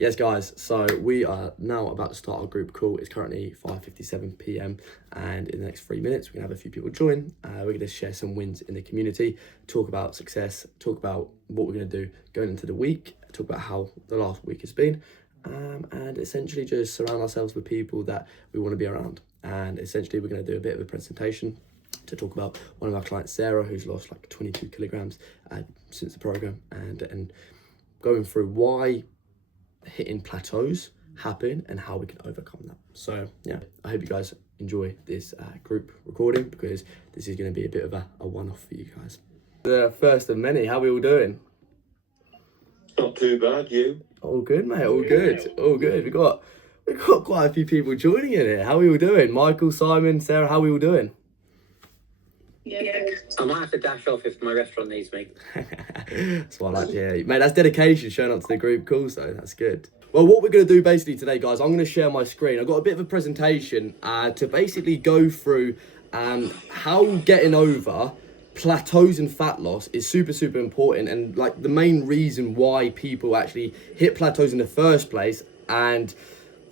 Yes, guys, so we are now about to start our group call. It's currently 5:57 p.m. and in the next 3 minutes, we're going to have a few people join. We're going to share some wins in the community, talk about success, talk about what we're going to do going into the week, talk about how the last week has been, and essentially just surround ourselves with people that we want to be around. And essentially, we're going to do a bit of a presentation to talk about one of our clients, Sarah, who's lost like 22 kilograms since the program, and going through why hitting plateaus happen and how we can overcome that. So yeah, I hope you guys enjoy this group recording, because this is going to be a bit of a one-off for you guys. The first of many. How are we all doing? Not too bad, you? All good, mate. All good. All good. We've got quite a few people joining in here. How are we all doing? Michael, Simon, Sarah, how are we all doing? Yeah. I might have to dash off if my restaurant needs me. That's what I like to hear. Mate, that's dedication showing up to the group call, so that's good. Well, what we're going to do basically today, guys, I'm going to share my screen. I've got a bit of a presentation to basically go through how getting over plateaus and fat loss is super, super important, and like the main reason why people actually hit plateaus in the first place, and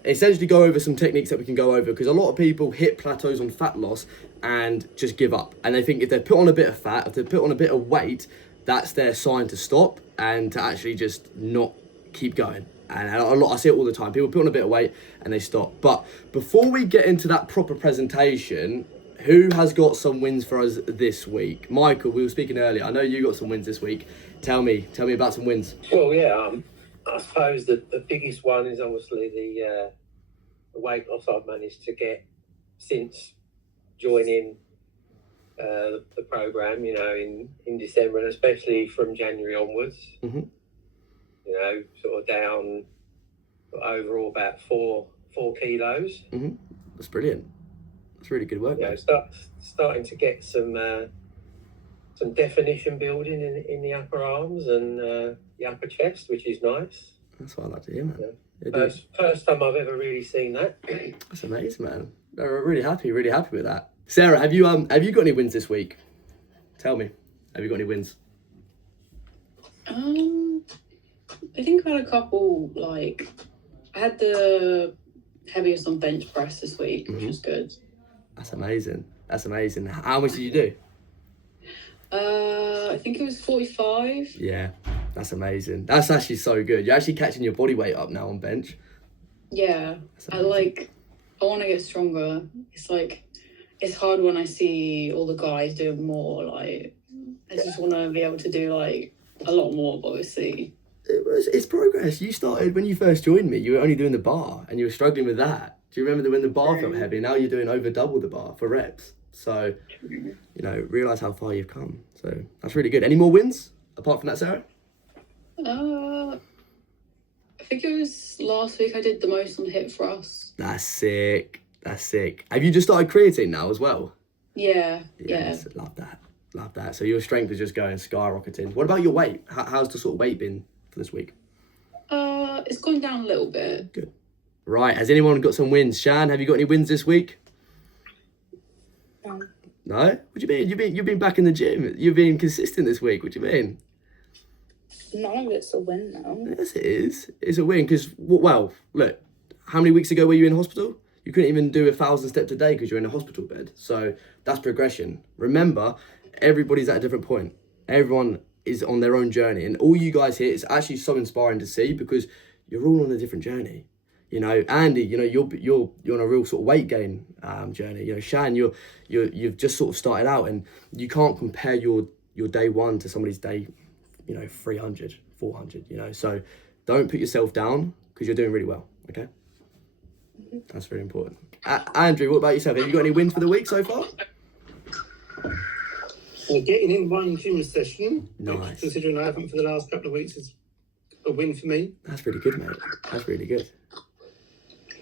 essentially go over some techniques that we can go over, because a lot of people hit plateaus on fat loss and just give up, and they think if they put on a bit of fat, if they put on a bit of weight, that's their sign to stop and to actually just not keep going. And I see it all the time. People put on a bit of weight and they stop. But before we get into that proper presentation, who has got some wins for us this week? Michael, we were speaking earlier. I know you got some wins this week. Tell me about some wins. Well, yeah, I suppose the biggest one is obviously the weight loss I've managed to get since joining the program, you know, in December, and especially from January onwards. Mm-hmm. You know, sort of down overall about 4 kilos. Mm-hmm. That's brilliant. That's really good work. You know, starting to get some definition building in the upper arms and the upper chest, which is nice. That's what I like to hear, man. Yeah. First time I've ever really seen that. That's amazing, man. I'm really happy with that. Sarah, have you got any wins this week? Tell me, have you got any wins? I think I had a couple. Like, I had the heaviest on bench press this week, which was good. That's amazing. How much did you do? I think it was 45. Yeah, that's amazing. That's actually so good. You're actually catching your body weight up now on bench. Yeah, I want to get stronger. It's hard when I see all the guys doing more. Like, I just want to be able to do like a lot more, but obviously. It's progress. You started when you first joined me. You were only doing the bar, and you were struggling with that. Do you remember when the bar felt heavy? Now you're doing over double the bar for reps. So, you know, realise how far you've come. So that's really good. Any more wins apart from that, Sarah? I think it was last week I did the most on hip thrust. That's sick. Have you just started creatine now as well? Yeah. Yes, love that. So your strength is just going skyrocketing. What about your weight? How's the sort of weight been for this week? It's gone down a little bit. Good. Right, has anyone got some wins? Shan, have you got any wins this week? No? What do you mean? You've been back in the gym. You've been consistent this week. What do you mean? None of it's a win now. Yes, it is. It's a win because, well, look, how many weeks ago were you in hospital? You couldn't even do 1,000 steps a day because you're in a hospital bed. So that's progression. Remember, everybody's at a different point. Everyone is on their own journey. And all you guys here, it's actually so inspiring to see, because you're all on a different journey. You know, Andy, you know, you're on a real sort of weight gain journey. You know, Shan, you've just sort of started out, and you can't compare your day one to somebody's day, you know, 300, 400, you know. So don't put yourself down, because you're doing really well, okay? That's very important. Andrew, what about yourself? Have you got any wins for the week so far? Well, getting in one gym session, Nice. Considering I haven't for the last couple of weeks, is a win for me. That's really good, mate. That's really good.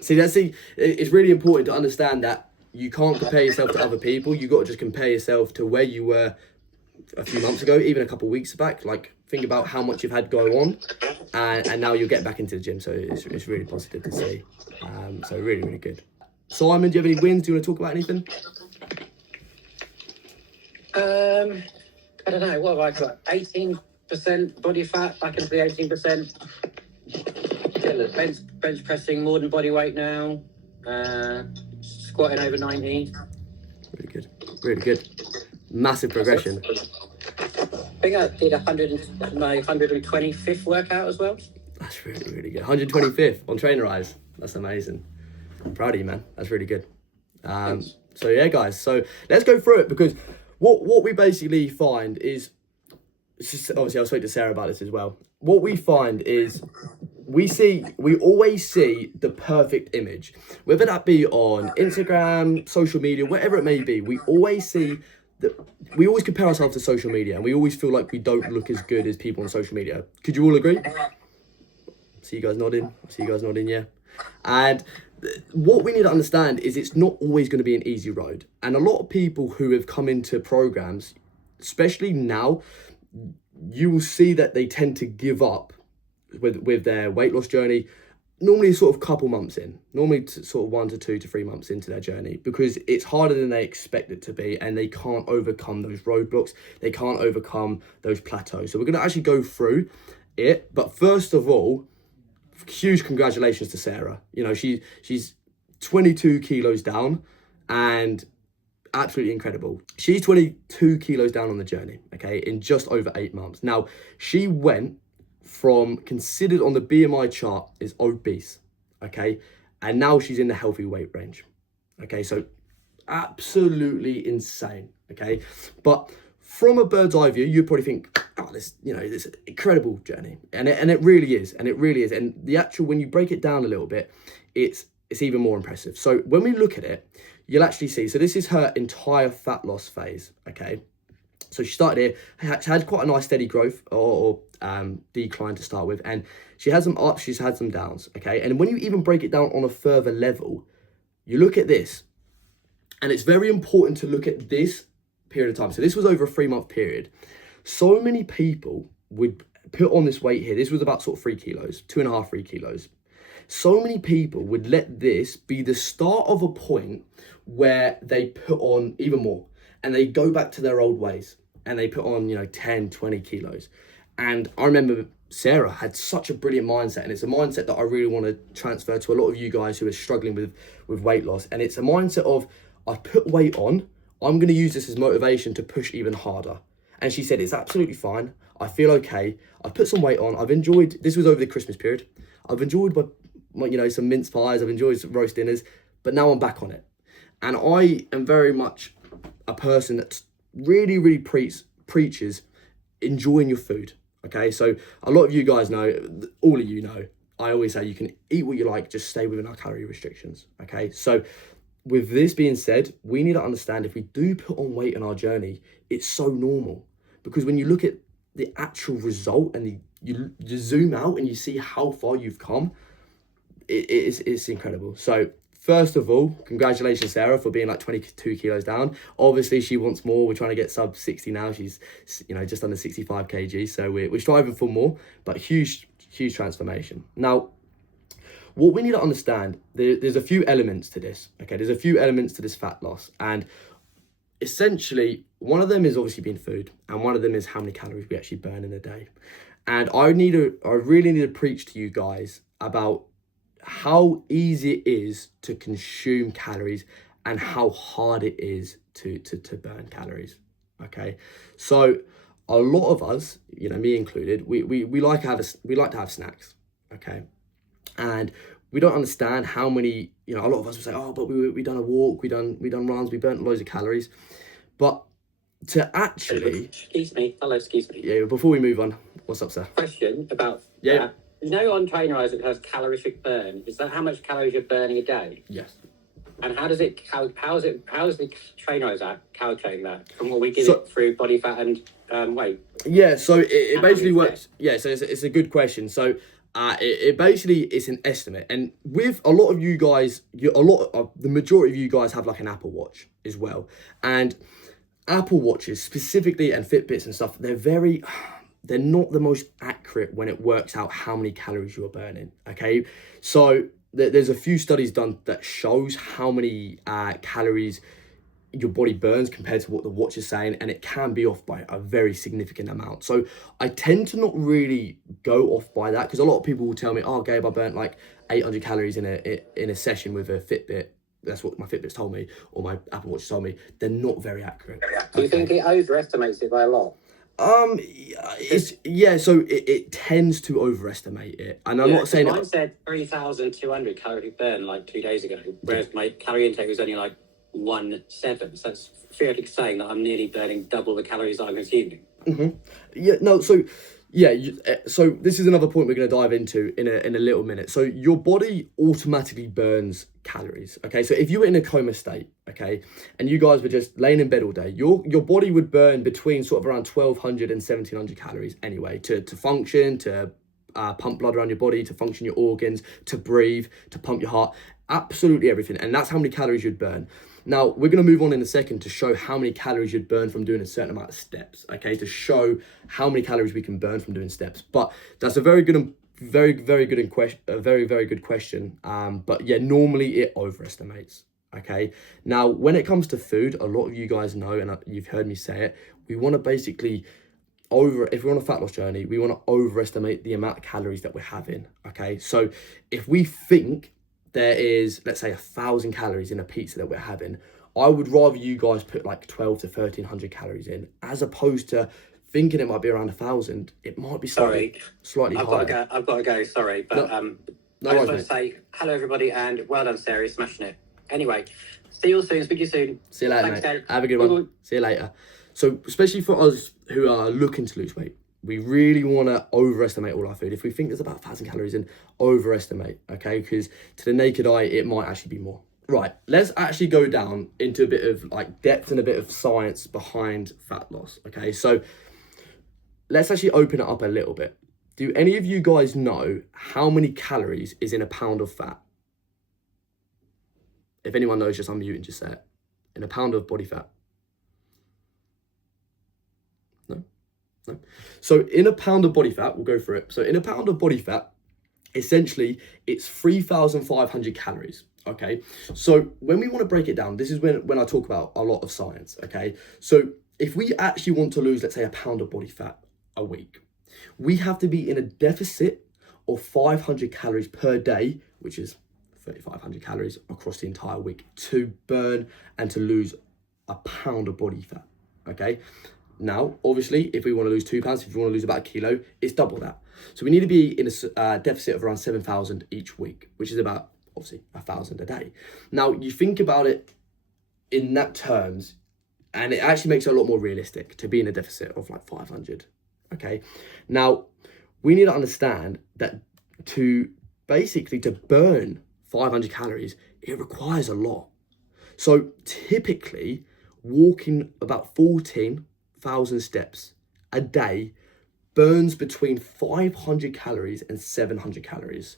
See, it's really important to understand that you can't compare yourself to other people. You got to just compare yourself to where you were a few months ago, even a couple of weeks back. Like, think about how much you've had go on, and now you're getting back into the gym. So it's really positive to see. So really, really good. Simon, do you have any wins? Do you want to talk about anything? I don't know. What have I got? 18% body fat, back into the 18%. Bench pressing more than body weight now. Squatting over 90. Really good. Really good. Massive progression. I think I did my 125th workout as well. That's really, really good. 125th on Trainer Eyes. That's amazing. I'm proud of you, man. That's really good. So yeah, guys. So let's go through it, because what we basically find is, obviously I spoke to Sarah about this as well. What we find is we always see the perfect image, whether that be on Instagram, social media, whatever it may be. We always see that, we always compare ourselves to social media, and we always feel like we don't look as good as people on social media. Could you all agree? See you guys nodding, yeah. And what we need to understand is it's not always going to be an easy road. And a lot of people who have come into programs, especially now, you will see that they tend to give up with their weight loss journey, normally sort of couple months in, sort of 1 to 2 to 3 months into their journey, because it's harder than they expect it to be, and they can't overcome those roadblocks, they can't overcome those plateaus. So we're going to actually go through it, but first of all, huge congratulations to Sarah. You know, she's 22 kilos down, and absolutely incredible. She's 22 kilos down on the journey, okay, in just over 8 months. Now, she went from considered on the BMI chart is obese, okay, and now she's in the healthy weight range, okay, so absolutely insane, okay. But from a bird's eye view, you'd probably think, oh, this incredible journey, and it really is, and the actual, when you break it down a little bit, it's even more impressive. So when we look at it, you'll actually see, so this is her entire fat loss phase, okay. So she started here, she had quite a nice steady growth or decline to start with, and she had some ups, she's had some downs, okay. And when you even break it down on a further level, you look at this, and it's very important to look at this period of time. So this was over a 3-month period. So many people would put on this weight here. This was about sort of 3 kilos, 2.5, 3 kilos. So many people would let this be the start of a point where they put on even more, and they go back to their old ways, and they put on, 10, 20 kilos. And I remember Sarah had such a brilliant mindset, and it's a mindset that I really want to transfer to a lot of you guys who are struggling with weight loss. And it's a mindset of, I put weight on, I'm going to use this as motivation to push even harder. And she said, it's absolutely fine. I feel okay. I've put some weight on. I've enjoyed, this was over the Christmas period. I've enjoyed my some mince pies. I've enjoyed some roast dinners, but now I'm back on it. And I am very much a person that really, really preaches enjoying your food. Okay, so a lot of you guys know, all of you know, I always say you can eat what you like, just stay within our calorie restrictions. Okay, so with this being said, we need to understand, if we do put on weight on our journey, it's so normal, because when you look at the actual result and you zoom out and you see how far you've come, it's incredible. So first of all, congratulations, Sarah, for being like 22 kilos down. Obviously, she wants more. We're trying to get sub 60 now. She's, just under 65 kg. So we're striving for more, but huge transformation. Now, what we need to understand, there's a few elements to this, okay? There's a few elements to this fat loss. And essentially, one of them is obviously being food, and one of them is how many calories we actually burn in a day. And I really need to preach to you guys about how easy it is to consume calories and how hard it is to burn calories, okay? So a lot of us, me included, we like to have snacks, okay? And we don't understand how many, a lot of us will say, oh, but we done a walk, we done runs, we burnt loads of calories. But to actually... Excuse me. Yeah, before we move on, what's up, sir? Question about... Yeah. On Trainer Eyes it has calorific burn. Is that how much calories you're burning a day? Yes. And how is the Trainer Eyes app calculating that from what we get it through body fat and weight? Yeah, so it basically works. Yeah, so it's a good question. So it basically is an estimate, and with a lot of you guys, the majority of you guys have like an Apple Watch as well, and Apple Watches specifically and Fitbits and stuff, they're not the most accurate when it works out how many calories you're burning, okay? So there's a few studies done that shows how many calories your body burns compared to what the watch is saying, and it can be off by a very significant amount. So I tend to not really go off by that, because a lot of people will tell me, oh Gabe, I burnt like 800 calories in a session with a Fitbit. That's what my Fitbit's told me, or my Apple Watch told me. They're not very accurate. Do you think it overestimates it by a lot? So it tends to overestimate it, and I'm not saying mine said 3,200 calorie burn like 2 days ago, whereas my calorie intake was only like 1.7. So that's theoretically saying that I'm nearly burning double the calories I'm consuming. So this is another point we're going to dive into in a little minute. So your body automatically burns calories, okay? So if you were in a coma state, okay, and you guys were just laying in bed all day, your body would burn between sort of around 1,200 and 1,700 calories anyway, to function, to pump blood around your body, to function your organs, to breathe, to pump your heart, absolutely everything. And that's how many calories you'd burn. Now, we're going to move on in a second to show how many calories you'd burn from doing a certain amount of steps, okay? To show how many calories we can burn from doing steps. But that's a very good and very good question. But yeah, normally it overestimates, okay? Now, when it comes to food, a lot of you guys know, and you've heard me say it, we want to basically if we're on a fat loss journey, we want to overestimate the amount of calories that we're having, okay? So if we think there is, let's say, 1,000 calories in a pizza that we're having, I would rather you guys put like 1,200 to 1,300 calories in, as opposed to thinking it might be around 1,000. It might be slightly higher. I've got to go. Sorry, but I just want to say hello, everybody, and well done, Sarah, smashing it. Anyway, see you all soon. Speak to you soon. See you later, Thanks, mate. Dave. Have a good one. See you later. So, especially for us who are looking to lose weight, we really want to overestimate all our food. If we think there's about 1,000 calories in, overestimate, okay? Because to the naked eye, it might actually be more. Right, let's actually go down into a bit of like depth and a bit of science behind fat loss, okay? So let's actually open it up a little bit. Do any of you guys know how many calories is in a pound of fat? If anyone knows, just unmute and just say it. In a pound of body fat. No. So in a pound of body fat, we'll go through it. So in a pound of body fat, essentially it's 3,500 calories, okay? So when we want to break it down, this is when I talk about a lot of science, okay? So if we actually want to lose, let's say, a pound of body fat a week, we have to be in a deficit of 500 calories per day, which is 3,500 calories across the entire week, to burn and to lose a pound of body fat, okay? Now, obviously, if we want to lose 2 pounds, if you want to lose about a kilo, it's double that. So we need to be in a deficit of around 7,000 each week, which is about, obviously, 1,000 a day. Now, you think about it in that terms, and it actually makes it a lot more realistic to be in a deficit of like 500, okay? Now, we need to understand that to burn 500 calories, it requires a lot. So typically, walking about 14,000 steps a day burns between 500 calories and 700 calories.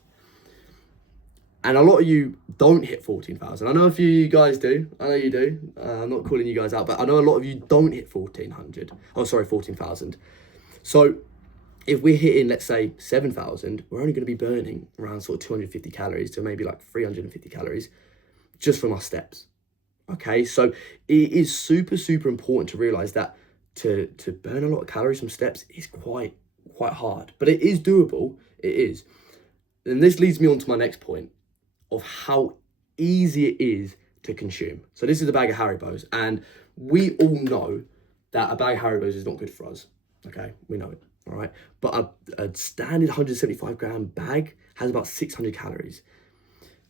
And a lot of you don't hit 14,000. I know a few of you guys do. I know you do. I'm not calling you guys out, but I know a lot of you don't hit 14,000. So if we're hitting, let's say, 7,000, we're only going to be burning around sort of 250 calories to maybe like 350 calories just from our steps. Okay, so it is super, super important to realize that to burn a lot of calories from steps is quite hard, but it is doable. It is. And this leads me on to my next point of how easy it is to consume. So this is a bag of Haribos, and we all know that a bag of Haribos is not good for us. Okay, we know it, all right? But a standard 175 gram bag has about 600 calories.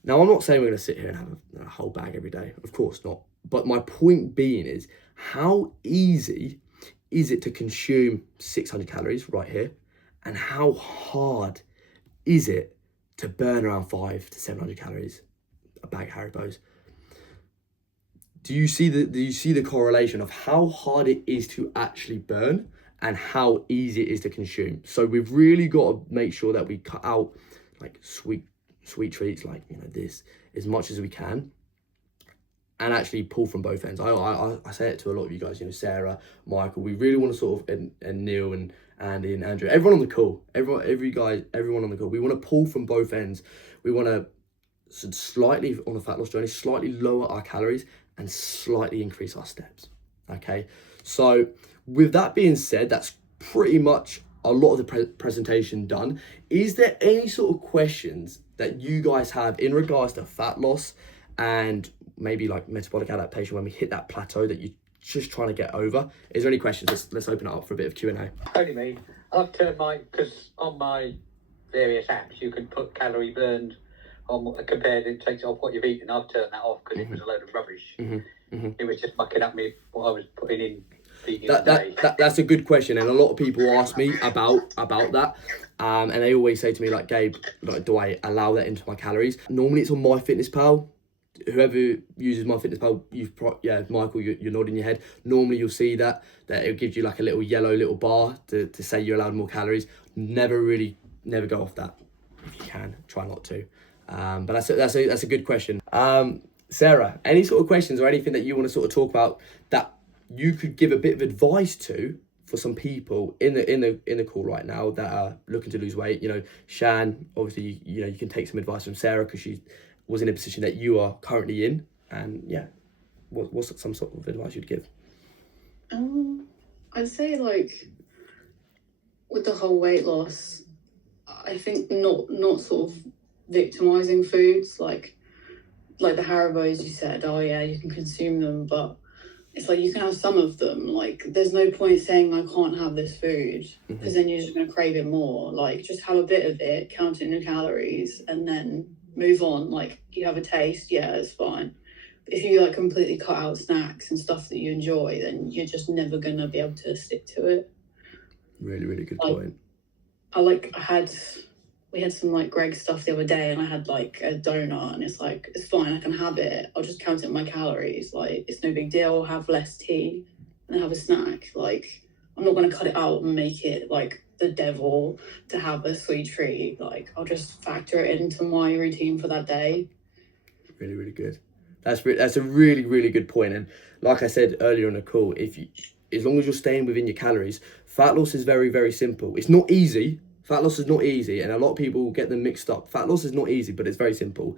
Now, I'm not saying we're going to sit here and have a whole bag every day. Of course not. But my point being is, how easy is it to consume 600 calories right here? And how hard is it to burn around 500 to 700 calories a bag of Haribos? Do you see the correlation of how hard it is to actually burn and how easy it is to consume? So we've really got to make sure that we cut out like sweet treats like, you know, this as much as we can, and actually pull from both ends. I say it to a lot of you guys, you know, Sarah, Michael, we really want to sort of, and Neil and Andy and Andrew, everyone on the call, everyone on the call, we want to pull from both ends. We want to slightly, on a fat loss journey, slightly lower our calories and slightly increase our steps. Okay, so with that being said, that's pretty much a lot of the presentation done. Is there any sort of questions that you guys have in regards to fat loss and maybe like metabolic adaptation when we hit that plateau that you're just trying to get over? Is there any questions? Let's open it up for a bit of Q&A. Only me. I've turned because on my various apps you can put calorie burned on compared, it takes off what you've eaten. I've turned that off because it was a load of rubbish. It was just mucking up me what I was putting in. That's a good question, and a lot of people ask me about that, and they always say to me like, Gabe, like, do I allow that into my calories? Normally it's on MyFitnessPal. Whoever uses MyFitnessPal, Michael, you're nodding your head. Normally you'll see that it gives you like a little yellow bar to say you're allowed more calories. Never go off that. If you can, try not to. But that's a good question. Sarah, any sort of questions or anything that you want to sort of talk about that you could give a bit of advice to for some people in the call right now that are looking to lose weight? You know, Shan, obviously, you know, you can take some advice from Sarah because she was in a position that you are currently in, and yeah, what's some sort of advice you'd give? I'd say like with the whole weight loss, I think not sort of victimizing foods like the Haribos. You said, oh yeah, you can consume them, but it's like you can have some of them. Like there's no point saying I can't have this food because then you're just going to crave it more. Like just have a bit of it, count it in your calories, and then move on. Like you have a taste, yeah, it's fine. But if you like completely cut out snacks and stuff that you enjoy, then you're just never going to be able to stick to it. Really, really good point. We had some like Greg stuff the other day, and I had like a donut, and it's like, it's fine, I can have it. I'll just count it in my calories. Like, it's no big deal. I'll have less tea and have a snack. Like, I'm not going to cut it out and make it like the devil to have a sweet treat. Like, I'll just factor it into my routine for that day. Really, really good. That's a really, really good point. And like I said earlier on the call, as long as you're staying within your calories, fat loss is very, very simple. It's not easy. Fat loss is not easy, and a lot of people get them mixed up. Fat loss is not easy, but it's very simple.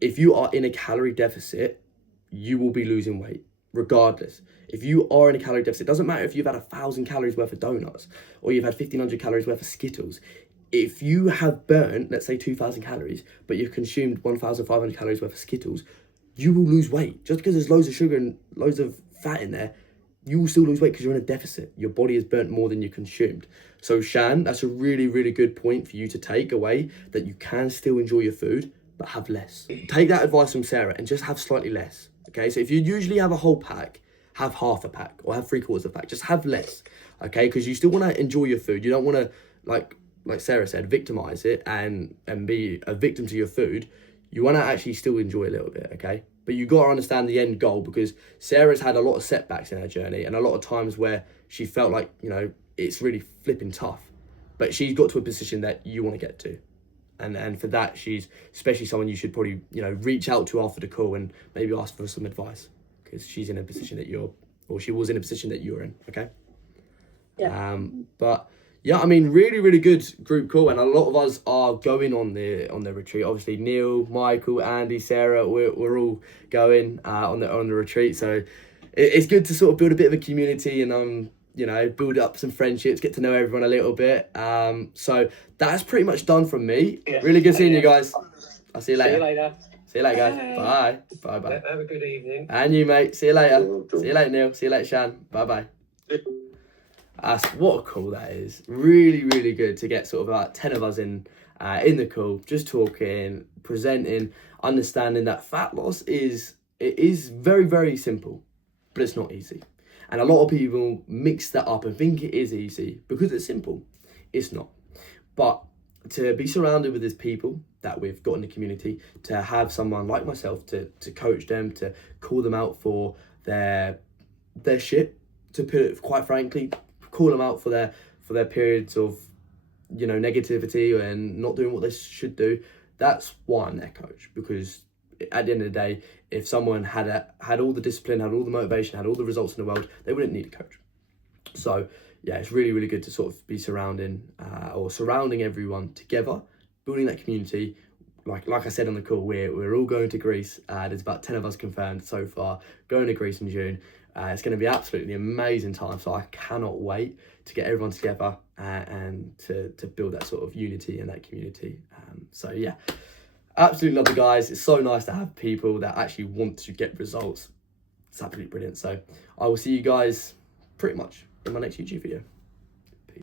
If you are in a calorie deficit, you will be losing weight, regardless. If you are in a calorie deficit, it doesn't matter if you've had 1,000 calories worth of donuts or you've had 1,500 calories worth of Skittles. If you have burnt, let's say 2,000 calories, but you've consumed 1,500 calories worth of Skittles, you will lose weight. Just because there's loads of sugar and loads of fat in there, you will still lose weight because you're in a deficit. Your body has burnt more than you consumed. So Shan, that's a really, really good point for you to take away, that you can still enjoy your food, but have less. Take that advice from Sarah and just have slightly less. Okay, so if you usually have a whole pack, have half a pack or have 3/4 of a pack. Just have less, okay? Because you still want to enjoy your food. You don't want to, like Sarah said, victimize it and be a victim to your food. You want to actually still enjoy a little bit, okay? But you got to understand the end goal, because Sarah's had a lot of setbacks in her journey and a lot of times where she felt like, you know, it's really flipping tough. But she's got to a position that you want to get to. And for that, she's especially someone you should probably, you know, reach out to after the call and maybe ask for some advice, because she's in a position that she was in a position that you're in, okay? Yeah. But yeah, I mean, really, really good group call, and a lot of us are going on the retreat. Obviously, Neil, Michael, Andy, Sarah, we're all going on the retreat. So it's good to sort of build a bit of a community and you know, build up some friendships, get to know everyone a little bit. So that's pretty much done from me. Yeah. Really good seeing you guys. I'll see you later. See you later, guys. Bye. Bye. Have a good evening. And you, mate. See you later. See you later, Neil. See you later, Shan. Bye. What a call that is. Really, really good to get sort of about 10 of us in the call, just talking, presenting, understanding that fat loss is very, very simple, but it's not easy. And a lot of people mix that up and think it is easy because it's simple. It's not. But to be surrounded with these people that we've got in the community, to have someone like myself to coach them, to call them out for their shit, to put it quite frankly, call them out for their periods of, you know, negativity and not doing what they should do. That's why I'm their coach, because at the end of the day, if someone had all the discipline, had all the motivation, had all the results in the world, they wouldn't need a coach. So yeah, it's really, really good to sort of be surrounding everyone together, building that community, like I said on the call, we're all going to Greece. There's about 10 of us confirmed so far, going to Greece in June. It's going to be absolutely amazing time, so I cannot wait to get everyone together and to build that sort of unity in that community. So yeah, absolutely love the guys. It's so nice to have people that actually want to get results. It's absolutely brilliant. So I will see you guys pretty much in my next YouTube video.